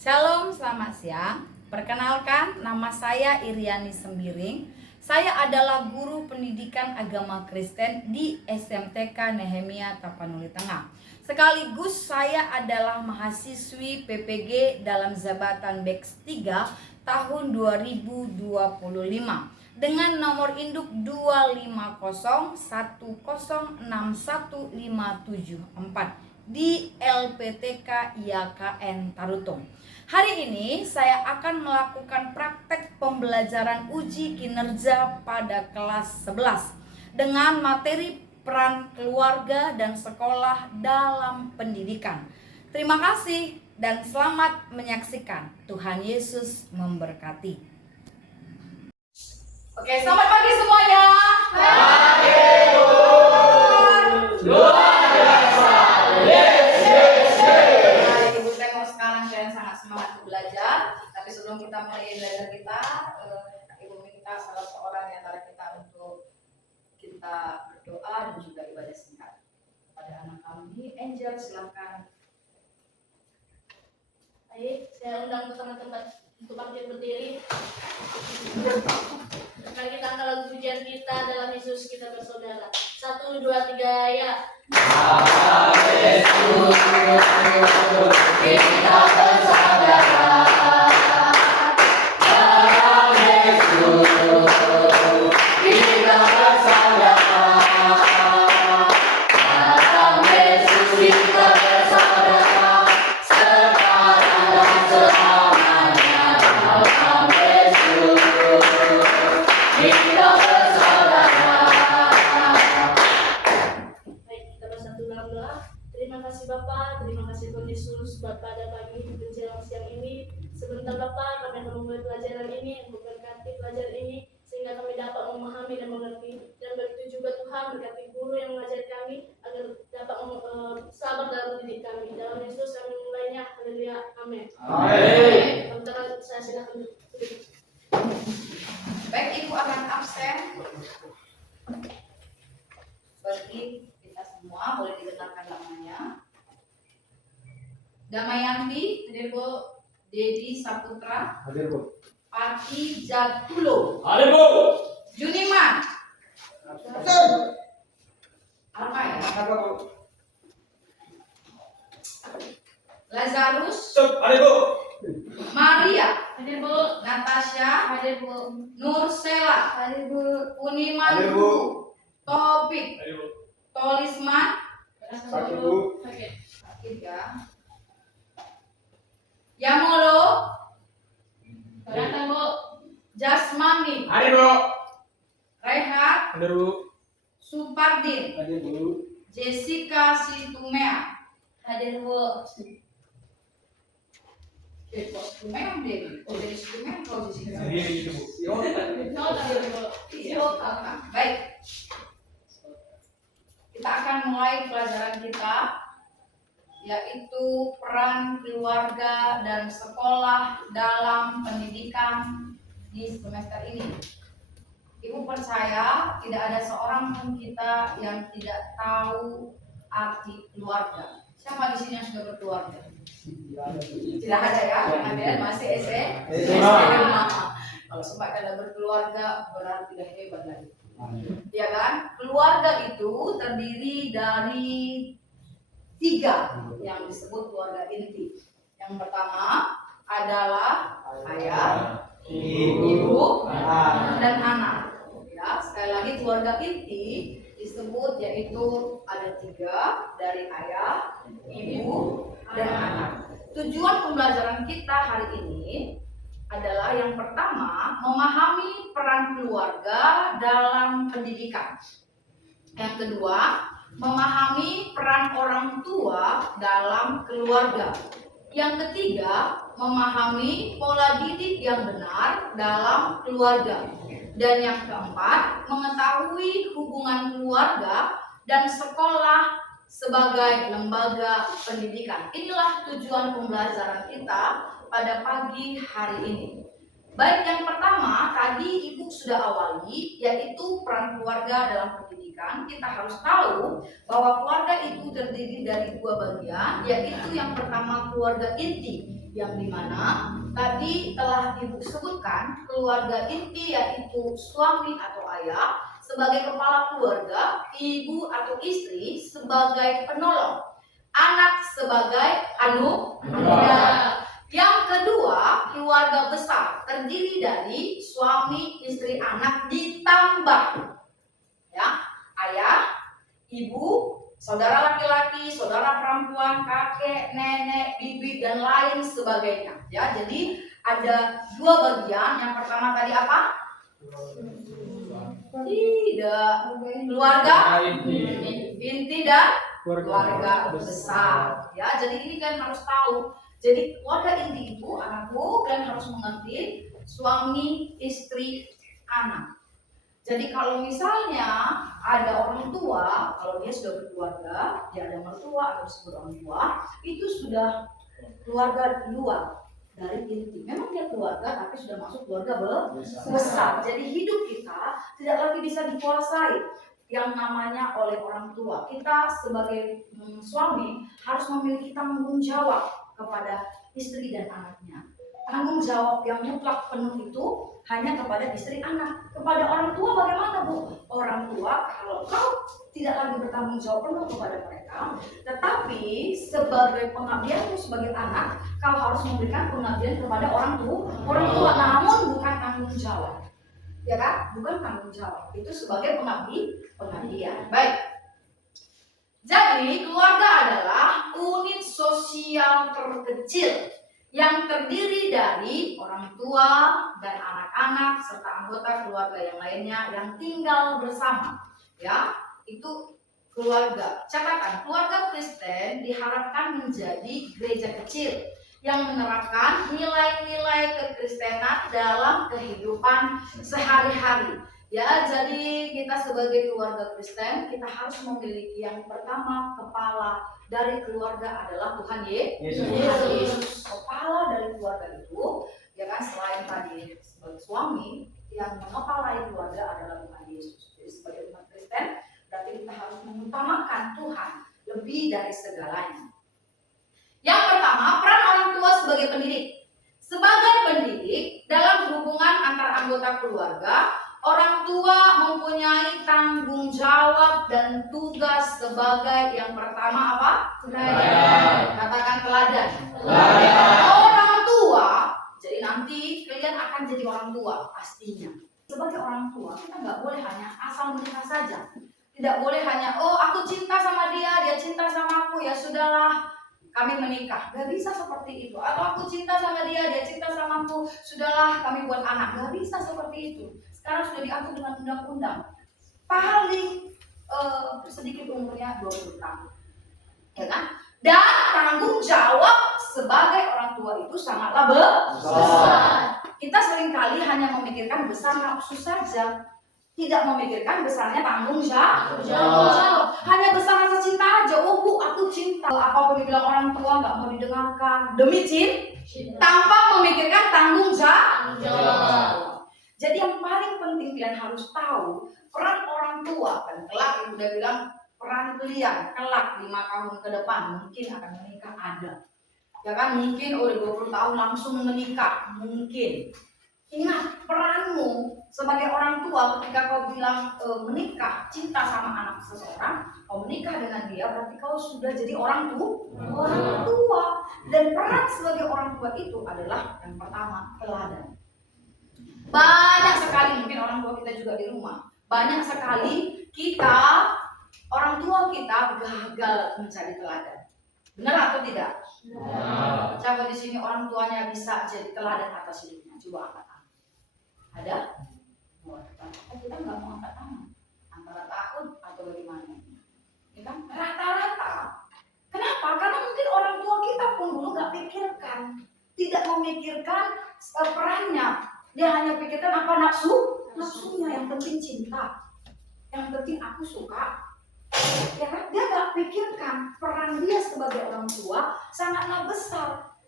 Shalom, selamat siang. Perkenalkan, nama saya Iriani Sembiring. Saya adalah guru pendidikan agama Kristen di SMTK Nehemia Tapanuli Tengah. Sekaligus saya adalah mahasiswi PPG dalam jabatan BEX 3 tahun 2025 dengan nomor induk 25010615744 di LPTK IAKN Tarutung. Hari ini saya akan melakukan praktek pembelajaran uji kinerja pada kelas 11 dengan materi peran keluarga dan sekolah dalam pendidikan. Terima kasih dan selamat menyaksikan. Tuhan Yesus memberkati. Oke, selamat pagi semuanya. Pagi, Bu. Luar biasa. Ibu tengok sekarang kalian sangat semangat belajar. Tapi sebelum kita mulai belajar kita, Ibu minta salah seorang di antara kita untuk kita berdoa dan juga ibadah singkat. Pada anak kami, Angel, silakan. Baik, saya undang ke teman-teman untuk bangkit berdiri. Mari kita angkat lagu pujian kita dalam Yesus kita bersaudara. 1, 2, 3, ya. Yesus, kita bersaudara. Dalam Yesus, kita bersaudara. Dalam Yesus kita bersaudara. Sekarang dan selamanya. Dalam Yesus kita bersaudara. Baik, kita bersatu dalam doa. Terima kasih Bapa, terima kasih Tuhan Yesus buat pada pagi menjelang siang ini. Sebentar Bapa, kami akan memulai pelajaran ini, memberkati pelajaran ini sehingga kami dapat memahami dan mengerti. Dan begitu juga Tuhan berkati guru yang mengajar kami agar dapat sabar dalam mendidik kami. Dalam Yesus kami memulainya. Haleluya. Amin. Amin. Sementara saya silakan duduk. Baik, Ibu akan absen. Bagi kita semua boleh didengarkan namanya. Damayanti, hadir Bu. Dedi Saputra, Hadir, Bu. Pati Jatulo, Hadir, Bu. Juniman, Absen. apa ya? Apa, Bu? Lazarus, Hadir, Bu. Maria, Hadir Bu. Natasha, Hadir Bu. Nursela, Hadir Bu. Uniman, Hadir, Bu. Topik, Hadir, Bu. Tolisman, Sakit, Bu. Sakit. sakit ya. Yamolo, Datang Bu. Jasmani, Hadir, Bu. Rehat, Hadir, Bu. Supardin, Hadir, Bu. Jessica Situmea, Hadir Bu. kok Situmea Dewi, oh dari Situmea kalau di sini. Hadir, gitu, Bu. Hadir Bu. Iya, baik. Kita akan mulai pelajaran kita, yaitu peran keluarga dan sekolah dalam pendidikan di semester ini. Ibu percaya tidak ada seorang pun kita yang tidak tahu arti keluarga. Siapa di sini yang sudah berkeluarga? Tidak ada ya, karena kalian masih SMA. Kalau sempat kalian berkeluarga berarti tidak hebat lagi. Ya kan? Keluarga itu terdiri dari 3 yang disebut keluarga inti. Yang pertama adalah ayah, ibu, dan anak. Ya, sekali lagi keluarga inti disebut yaitu ada 3 dari ayah, ibu, dan anak. Tujuan pembelajaran kita hari ini adalah yang pertama memahami peran keluarga dalam pendidikan. Yang kedua, memahami peran orang tua dalam keluarga. Yang ketiga, memahami pola didik yang benar dalam keluarga. Dan yang keempat, mengetahui hubungan keluarga dan sekolah sebagai lembaga pendidikan. Inilah tujuan pembelajaran kita pada pagi hari ini. Baik, yang pertama tadi Ibu sudah awali, yaitu peran keluarga dalam pendidikan. Kita harus tahu bahwa keluarga itu terdiri dari 2 bagian, yaitu yang pertama keluarga inti, yang dimana tadi telah Ibu sebutkan keluarga inti yaitu suami atau ayah sebagai kepala keluarga, ibu atau istri sebagai penolong, anak sebagai anugerah. Yang kedua, keluarga besar terdiri dari suami, istri, anak ditambah ya ayah, ibu, saudara laki-laki, saudara perempuan, kakek, nenek, bibi dan lain sebagainya. Ya, jadi ada dua bagian. Yang pertama tadi apa? Tidak, keluarga inti dan keluarga besar. Ya, jadi ini kan harus tahu. Jadi keluarga inti itu anakku, kalian harus mengerti suami, istri, anak. Jadi kalau misalnya ada orang tua, kalau dia sudah berkeluarga, dia ada mertua atau disebut orang tua, itu sudah keluarga luar dari inti. Memang dia keluarga, tapi sudah masuk keluarga besar. Jadi hidup kita tidak lagi bisa dikuasai yang namanya oleh orang tua. Kita sebagai suami harus memiliki tanggung jawab kepada istri dan anaknya. Tanggung jawab yang mutlak penuh itu hanya kepada istri anak. Kepada orang tua bagaimana, Bu? Orang tua kalau kau tidak lagi bertanggung jawab penuh kepada mereka, tetapi sebagai pengabdianmu sebagai anak, kau harus memberikan pengabdian kepada orang tua, namun bukan tanggung jawab. Ya kan? Bukan tanggung jawab. Itu sebagai pengabdian. Baik. Jadi keluarga adalah unit sosial terkecil yang terdiri dari orang tua dan anak-anak serta anggota keluarga yang lainnya yang tinggal bersama. Ya, itu keluarga. Catatan, keluarga Kristen diharapkan menjadi gereja kecil yang menerapkan nilai-nilai kekristenan dalam kehidupan sehari-hari. Ya, jadi kita sebagai keluarga Kristen, kita harus memiliki yang pertama, kepala dari keluarga adalah Tuhan Yesus. Kepala dari keluarga itu, ya kan, selain tadi sebagai suami, yang mengepalai keluarga adalah Tuhan Yesus. Jadi sebagai umat Kristen, berarti kita harus mengutamakan Tuhan lebih dari segalanya. Yang pertama, peran orang tua sebagai pendidik. Sebagai pendidik, dalam hubungan antar anggota keluarga, orang tua mempunyai tanggung jawab dan tugas sebagai yang pertama apa? Teladan. Katakan teladan. Orang tua, jadi nanti kalian akan jadi orang tua pastinya. Sebagai orang tua, kita nggak boleh hanya asal menikah saja. Tidak boleh hanya, oh aku cinta sama dia, dia cinta sama aku, ya sudahlah kami menikah. Gak bisa seperti itu. Atau aku cinta sama dia, dia cinta sama aku, sudahlah kami buat anak. Gak bisa seperti itu. Sekarang sudah diatur dengan undang-undang. Paling sedikit umurnya 20 tahun. Ya kan? Dan tanggung jawab sebagai orang tua itu sangatlah besar. Kita seringkali hanya memikirkan besar nafsu saja. Tidak memikirkan besarnya tanggung jawab. Hanya besar rasa cinta aja. Oh Bu, aku cinta. Apapun dibilang orang tua nggak mau didengarkan. Demi cinta, tanpa memikirkan tanggung jawab. Jadi yang paling penting kalian harus tahu peran orang tua. Dan kelak Ibu udah bilang peran kalian kelak 5 tahun ke depan mungkin akan menikah ada. Ya kan, mungkin udah 20 tahun langsung menikah mungkin. Ingat peranmu sebagai orang tua ketika kau bilang menikah, cinta sama anak seseorang, kau menikah dengan dia berarti kau sudah jadi orang tua. Dan peran sebagai orang tua itu adalah yang pertama teladan. Banyak sekali mungkin orang tua kita juga di rumah. Banyak sekali kita orang tua kita gagal menjadi teladan. Benar atau tidak? Siapa di sini orang tuanya bisa jadi teladan atas hidupnya? Coba angkat tangan. Ada? Kita nggak mau angkat tangan. Antara takut atau bagaimana? Ya kan? Rata-rata. Kenapa? Karena mungkin orang tua kita pun dulu nggak pikirkan, tidak memikirkan perannya. Dia hanya pikirkan apa nafsunya. Yang penting cinta, yang penting aku suka. Ya kan? Dia nggak pikirkan peran dia sebagai orang tua sangatlah besar.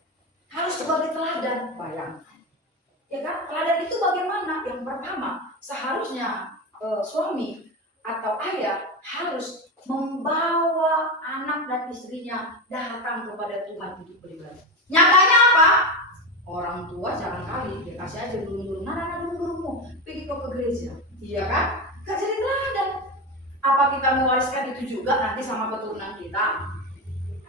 Harus sebagai teladan. Bayangkan. Ya kan? Teladan itu bagaimana? Yang pertama, seharusnya suami atau ayah harus membawa anak dan istrinya datang kepada Tuhan untuk beribadah. Nyatanya apa? kasih aja burung-burung, mana burung-burungmu, pergi kau ke gereja, iya kan? Gak jadi teladan. Apa kita mewariskan itu juga nanti sama keturunan kita?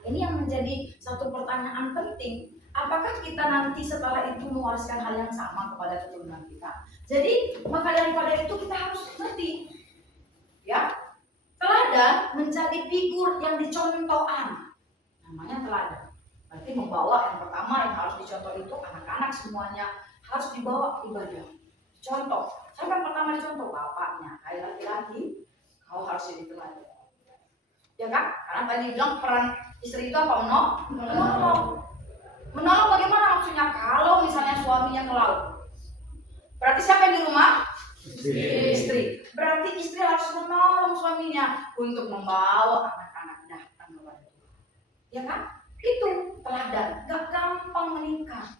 Ini yang menjadi satu pertanyaan penting. Apakah kita nanti setelah itu mewariskan hal yang sama kepada keturunan kita? Jadi maka daripada itu kita harus ngerti, ya, teladan menjadi figur yang dicontohan, namanya teladan. Berarti membawa yang pertama yang harus dicontoh itu anak-anak semuanya harus dibawa ibadah. Contoh, siapa yang pertama dicontoh? Bapaknya. Hai laki-laki, kau harus jadi teladan. Ya kan? Karena tadi bilang peran istri itu apa? Menolong. Menolong bagaimana maksudnya? Kalau misalnya suaminya ke laut, berarti siapa yang di rumah? Istri. Berarti istri harus menolong suaminya untuk membawa anak-anak datang kepada Tuhan. Ya kan? Itu teladan. Gak gampang menikah.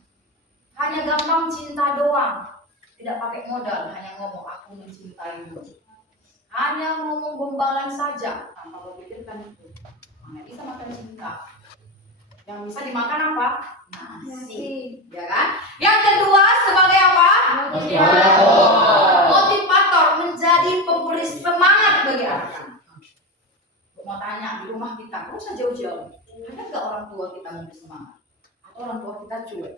Hanya gampang cinta doang. Tidak pakai modal, hanya ngomong aku mencintaimu. Hanya ngomong gombalan saja tanpa memikirkan itu. Mana bisa makan cinta? Yang bisa dimakan apa? Nasi, ya kan? Yang kedua sebagai apa? Motivator, menjadi pemberi semangat bagi anak-anak. Mau tanya di rumah kita, nggak usah jauh-jauh. Ada nggak orang tua kita memberi semangat? Atau orang tua kita cuek?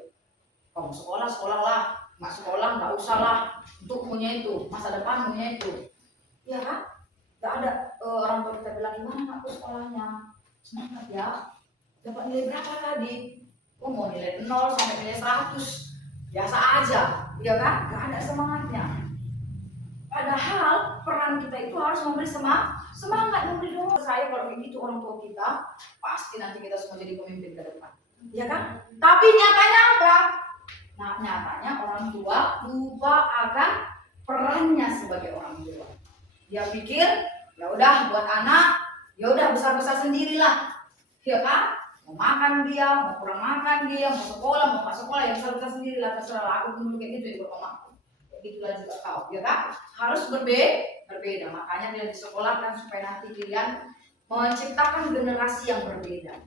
Kalau sekolah, sekolah lah. Nggak sekolah, nggak usah lah. Untuk punya itu, masa depan punya itu. Ya kan? Nggak ada orang tua kita bilang, gimana aku sekolahnya? Semangat ya. Dapat nilai berapa tadi? Oh, mau nilai 0 sampai nilai 100. Biasa aja, ya kan? Gak ada semangatnya. Padahal peran kita itu harus memberi semangat, memberi doa. Saya kalau begitu orang tua kita, pasti nanti kita semua jadi pemimpin ke depan. Ya kan? Tapi nyatanya apa? Nah, nyatanya orang tua lupa akan perannya sebagai orang tua. Dia pikir, ya udah buat anak, ya udah besar-besar sendirilah. Ya kan? Mau makan dia, mau kurang makan dia, mau sekolah, mau nggak sekolah, yang besar-besar sendirilah, terserah. Aku dulu kayak gitu juga mamaku. Kayak gitulah juga kau, ya kan? Harus berbeda. Makanya dia disekolahkan supaya nanti kalian menciptakan generasi yang berbeda.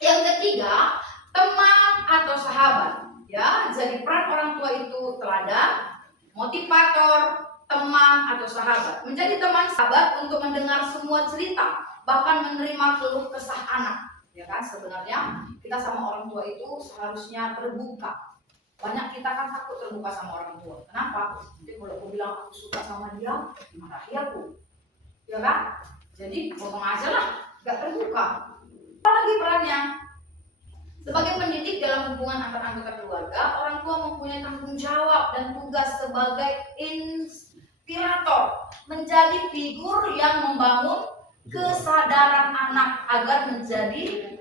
Yang ketiga, teman atau sahabat. Ya, jadi peran orang tua itu teladan, motivator, teman atau sahabat. Menjadi teman sahabat untuk mendengar semua cerita, bahkan menerima keluh kesah anak. Ya kan, sebenarnya kita sama orang tua itu seharusnya terbuka. Banyak kita kan takut terbuka sama orang tua. Kenapa? Nanti kalau aku bilang aku suka sama dia, dimarahi aku. Ya kan? Jadi ngomong aja lah, gak terbuka. Apa lagi perannya? Sebagai pendidik dalam hubungan antar anggota keluarga, orang tua mempunyai tanggung jawab dan tugas sebagai inspirator, menjadi figur yang membangun kesadaran anak agar menjadi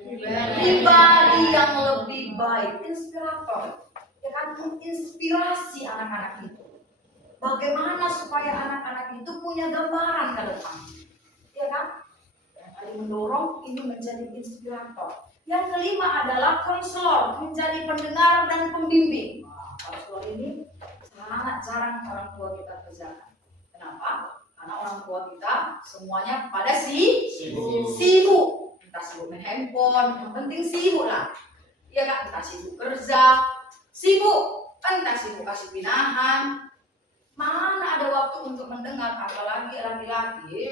pribadi yang lebih baik. Inspirator, ya kan, menginspirasi anak-anak itu. Bagaimana supaya anak-anak itu punya gambaran ke depan, ya kan? Yang tadi mendorong ini menjadi inspirator. Yang kelima adalah konselor, menjadi pendengar dan pembimbing. Konselor ini sangat jarang orang tua kita kerjakan. Kenapa? Karena orang tua kita semuanya pada sibuk. Entah sibuk main handphone, yang penting sibuk lah. Iya kan? Entah sibuk kerja, sibuk. Entah sibuk kasih pinahan. Mana ada waktu untuk mendengar, apalagi laki-laki.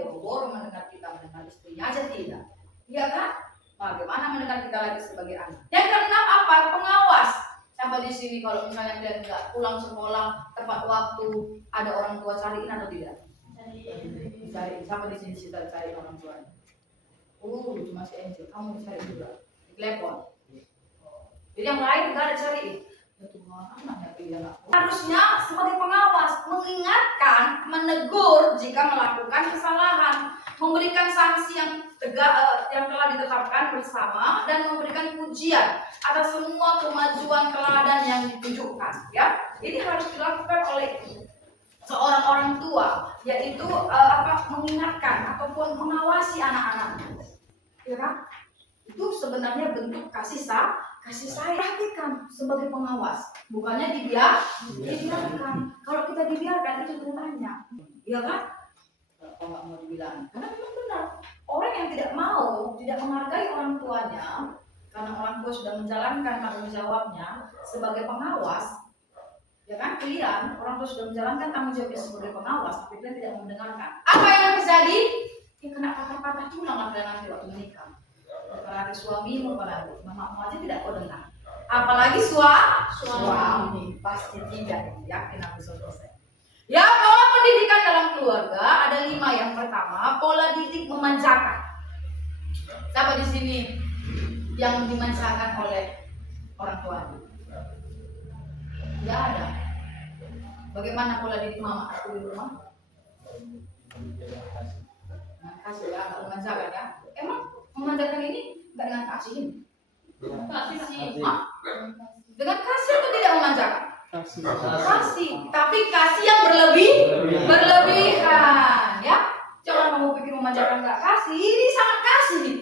Boro-boro mendengar kita, mendengar istrinya aja tidak. Iya kan? Bagaimana mendengar kita lagi sebagai anak? Yang keenam apa? Pengawas. Sampai di sini kalau misalnya kalian nggak pulang sekolah tepat waktu, ada orang tua cariin atau tidak? Cari. Sampai di sini kita cari orang tuanya. Cuma si Angel, kamu cari juga. Telepon. Jadi yang lain nggak ada cariin. Ya Tuhan, anaknya pilihan aku. Harusnya sebagai pengawas mengingatkan, menegur jika melakukan kesalahan, memberikan sanksi yang telah ditetapkan bersama, dan memberikan pujian atas semua kemajuan teladan yang ditunjukkan. Ya, ini harus dilakukan oleh seorang orang tua, yaitu mengingatkan ataupun mengawasi anak-anaknya. Ya kan? Itu sebenarnya bentuk kasih sayang. Perhatikan sebagai pengawas, bukannya dibiarkan. Kalau kita dibiarkan itu bertanya, ya kan? Kalau nggak mau dibilang, karena memang benar. Orang yang tidak menghargai orang tuanya, karena orang tua sudah menjalankan tanggung jawabnya sebagai pengawas, Ya kan, pilihan orang tua sudah menjalankan tanggung jawabnya sebagai pengawas, tapi kalian tidak mau mendengarkan. Apa yang terjadi? Ya kena patah tulang lah kalian nanti waktu menikah. Apalagi suami, apalagi mamamu aja tidak kau dengar. Apalagi suami pasti tidak, yakin aku 100%. Ya, pola pendidikan dalam keluarga ada 5. Yang pertama, pola didik memanjakan. Siapa di sini yang dimanjakan oleh orang tua? Tidak ada. Bagaimana pola didik mama aku di rumah? Dengan kasih ya, nggak memanjakan ya. Emang memanjakan ini nggak dengan kasih ini? Dengan kasih atau tidak memanjakan? Kasih, tapi kasih yang berlebihan, ya. Jangan kamu pikir memanjakan nggak kasih. Ini sangat kasih,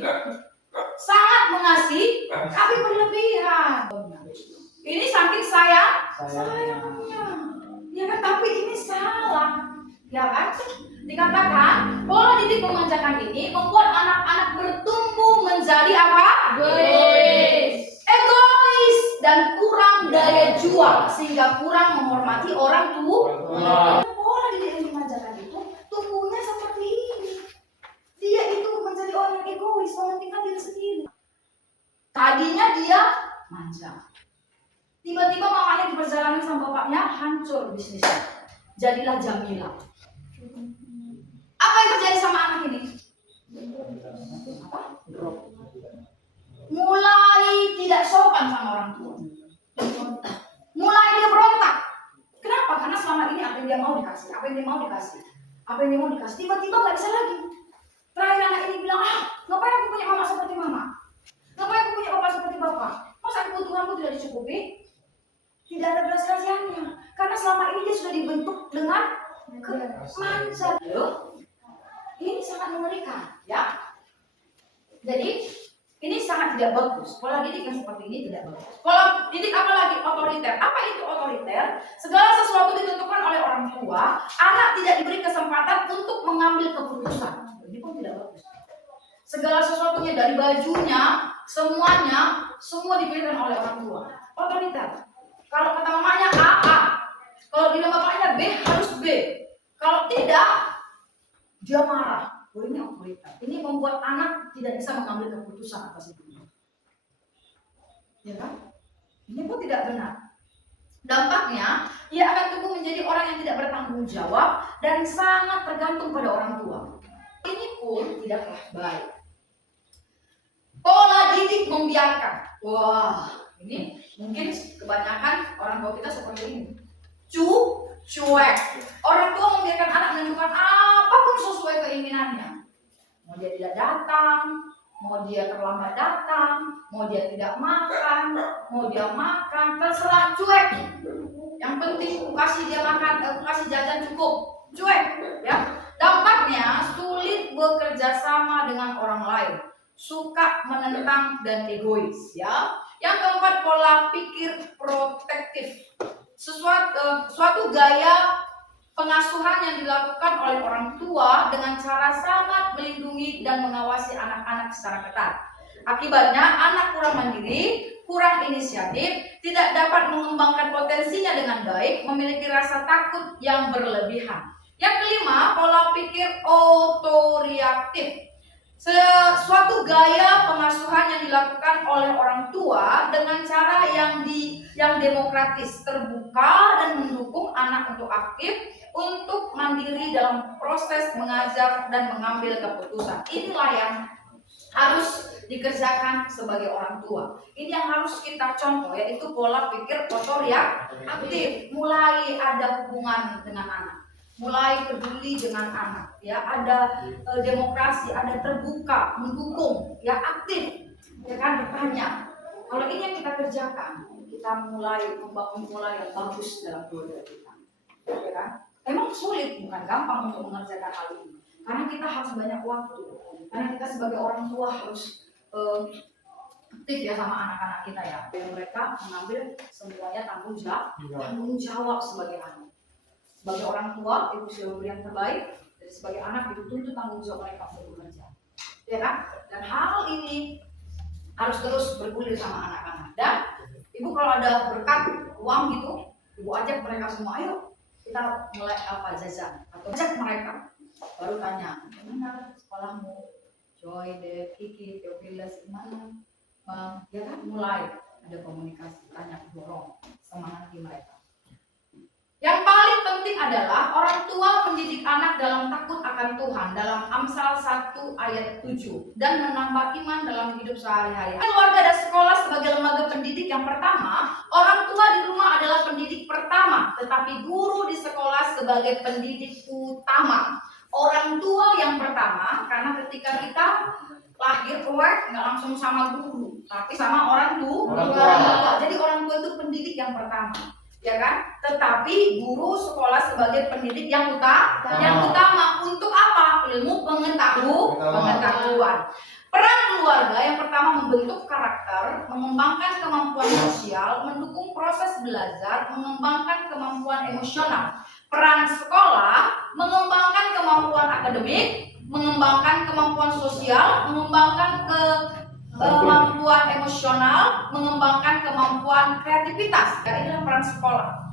sangat mengasihi, tapi berlebihan. Ini saking sayangnya, ya kan? Tapi ini salah, ya kan? Dikatakan pola didik memanjakan ini membuat anak-anak bertumbuh menjadi apa? Egois dan kurang daya juang sehingga kurang menghormati orang tua. Pola didik yang dimanjakan itu tumbuhnya seperti ini. Dia itu menjadi orang yang egois, mementingkan diri sendiri. Tadinya dia manja. Tiba-tiba mamanya di perjalanan sama bapaknya hancur bisnisnya. Jadilah Jamila. Apa yang terjadi sama anak ini? Apa? Mulai tidak sopan sama orang tua. Mulai dia berontak. Kenapa? Karena selama ini apa yang dia mau dikasih, apa yang dia mau dikasih. Tiba-tiba nggak bisa lagi. Terakhir anak ini bilang, ngapain aku punya mama seperti mama? Ngapain aku punya bapak seperti bapak? Masa kebutuhanku tidak dicukupi? Tidak ada belas kasihannya. Karena selama ini dia sudah dibentuk dengan manja. Ini sangat mengerikan, ya. Jadi ini sangat tidak bagus. Pola didik yang seperti ini tidak bagus. Pola didik apa lagi? Otoriter. Apa itu otoriter? Segala sesuatu ditentukan oleh orang tua. Anak tidak diberi kesempatan untuk mengambil keputusan. Ini pun tidak bagus. Segala sesuatunya dari bajunya, semuanya, semua dipilihkan oleh orang tua. Otoriter. Kalau kata mamanya A. Kalau bilang bapaknya B, harus B. Kalau tidak, dia marah. Ini otoriter. Ini membuat anak tidak bisa mengambil keputusan atas itu. Ya kan? Ini pun tidak benar. Dampaknya, ia akan tumbuh menjadi orang yang tidak bertanggung jawab dan sangat tergantung pada orang tua. Ini pun tidaklah baik. Pola didik membiarkan. Wah, ini mungkin kebanyakan orang tua kita seperti ini. Cuek. Orang tua membiarkan anak menentukan apapun sesuai keinginannya. Mau dia tidak datang, mau dia terlambat datang, mau dia tidak makan, mau dia makan, terserah, cuek. Yang penting aku kasih dia makan, aku kasih jajan cukup, cuek, ya. Dampaknya sulit bekerja sama dengan orang lain, suka menentang dan egois, ya. Yang keempat, pola pikir protektif. Suatu gaya pengasuhan yang dilakukan oleh orang tua dengan cara sangat melindungi dan mengawasi anak-anak secara ketat. Akibatnya anak kurang mandiri, kurang inisiatif, tidak dapat mengembangkan potensinya dengan baik, memiliki rasa takut yang berlebihan. Yang kelima, pola pikir otoritatif. Suatu gaya pengasuhan yang dilakukan oleh orang tua dengan cara yang demokratis, terbuka dan mendukung anak untuk aktif, untuk mandiri dalam proses mengajar dan mengambil keputusan. Inilah yang harus dikerjakan sebagai orang tua. Ini yang harus kita contoh, yaitu pola pikir otoritatif. Mulai ada hubungan dengan anak, mulai peduli dengan anak, ya, ada demokrasi, ada terbuka, mendukung, ya, aktif, ya kan, bertanya. Kalau ini yang kita kerjakan, kita mulai membangun pola yang bagus dalam keluarga kita, ya kan. Emang sulit, bukan gampang untuk mengerjakan hal ini, karena kita harus banyak waktu, karena kita sebagai orang tua harus aktif ya sama anak-anak kita, ya. Dan mereka mengambil semuanya tanggung jawab sebagai anak. Sebagai orang tua, ibu sudah memberi yang terbaik. Jadi sebagai anak, ibu tuntut tanggung jawab mereka untuk bekerja, ya kan? Dan hal ini harus terus bergulir sama anak-anak. Dan ibu kalau ada berkat uang gitu, Ibu ajak mereka semua, ayo kita mulai apa jajan, atau ajak mereka, baru tanya, gimana sekolahmu, Joy, Dev, Kiki, Theophilus, gimana? Ya kan, mulai ada komunikasi, tanya, dorong, semangati mereka. Yang paling penting adalah orang tua mendidik anak dalam takut akan Tuhan dalam Amsal 1 ayat 7 dan menambah iman dalam hidup sehari-hari. Keluarga dan sekolah sebagai lembaga pendidik yang pertama, orang tua di rumah adalah pendidik pertama, tetapi guru di sekolah sebagai pendidik utama. Orang tua yang pertama, karena ketika kita lahir keluar nggak langsung sama guru, tapi sama orang tua. Jadi orang tua itu pendidik yang pertama, ya kan? Tetapi guru sekolah sebagai pendidik yang utama untuk apa? Ilmu pengetahuan. Peran keluarga yang pertama membentuk karakter, mengembangkan kemampuan sosial, mendukung proses belajar, mengembangkan kemampuan emosional. Peran sekolah mengembangkan kemampuan akademik, mengembangkan kemampuan sosial, mengembangkan kemampuan emosional, mengembangkan kemampuan kreativitas. Inilah peran sekolah.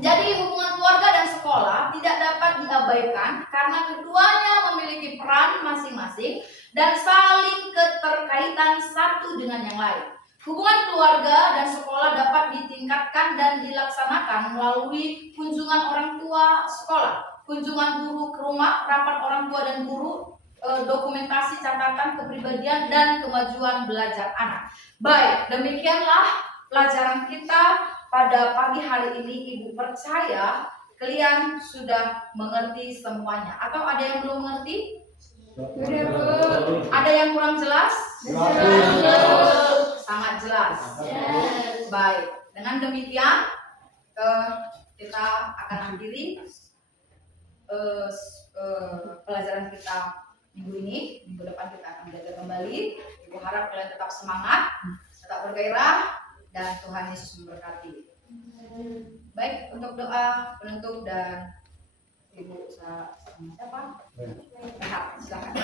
Jadi hubungan keluarga dan sekolah tidak dapat diabaikan karena keduanya memiliki peran masing-masing dan saling keterkaitan satu dengan yang lain. Hubungan keluarga dan sekolah dapat ditingkatkan dan dilaksanakan melalui kunjungan orang tua sekolah, kunjungan guru ke rumah, rapat orang tua dan guru, dokumentasi catatan kepribadian dan kemajuan belajar anak. Baik, demikianlah pelajaran kita pada pagi hari ini. Ibu percaya kalian sudah mengerti semuanya, atau ada yang belum mengerti? Ada yang kurang jelas? Sangat jelas. Baik, dengan demikian kita akan akhiri pelajaran kita minggu ini. Minggu depan kita akan belajar kembali. Ibu harap kalian tetap semangat, tetap bergairah, dan Tuhan Yesus memberkati. Baik, untuk doa penutup dan Ibu siapa? Rehat, silakan.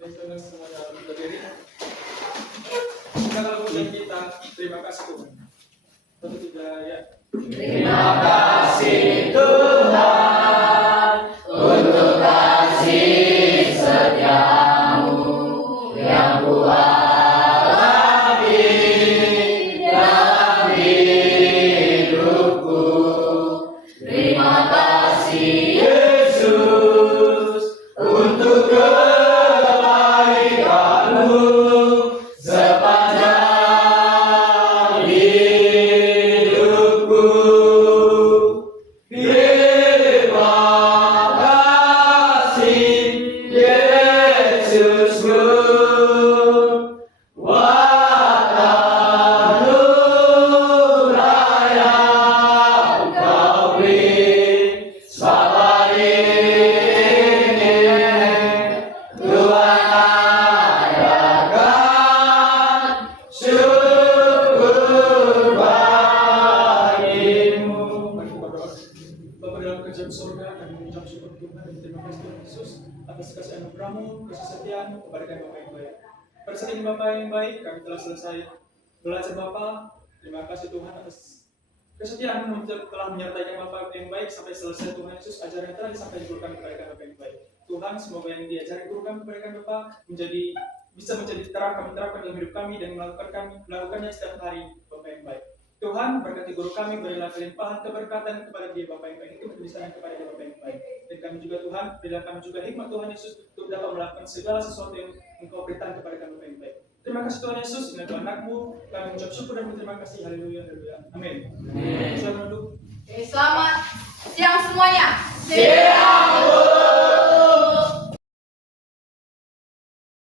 Saudara semuanya berdiri. Kita lakukan kita. Terima kasih Tuhan. Satu tiga ya. Terima kasih Tuhan untuk kasih setiamu yang kualami dalam hidupku. Terima kasih Yesus untuk kebaikanmu sepanjang hidupku. Terima kasih Yesusku. Buat anugerah yang Kau beri selama ini, Tuhan adakan syukur bagimu. Mari kita berdoa. Bapa dalam kerajaan surga, kami mengucap syukur Tuhan dan terima kasih Tuhan Yesus atas kasih anugerah-Mu, kasih setia-Mu kepada kami Bapa yang baik. Pada saat ini Bapa yang baik, kami telah selesai belajar Bapa. Terima kasih Tuhan atas kesetiaan-Mu telah menyertai Bapa yang baik sampai selesai Tuhan Yesus. Ajaran yang telah disampaikan guru kami kepada kami Bapa yang baik. Tuhan, semoga yang diajarkan guru kami kepada kami Bapa bisa menjadi terang kami terapkan dalam hidup kami dan melakukannya setiap hari Bapa yang baik. Tuhan, berkati guru kami, berilah kelimpahan keberkatan kepada dia Bapa yang baik, itu kebiasaan kepada dia Bapa yang baik. Dan kami juga Tuhan, berilah kami juga hikmat Tuhan Yesus untuk dapat melakukan segala sesuatu yang Engkau berikan kepada kami Bapa yang baik. Terima kasih Tuhan Yesus, dengan Tuhan anakmu, kami mengucap syukur dan berterima kasih. Haleluya, haleluya. Amin. Selamat duduk. Selamat siang semuanya. Siap.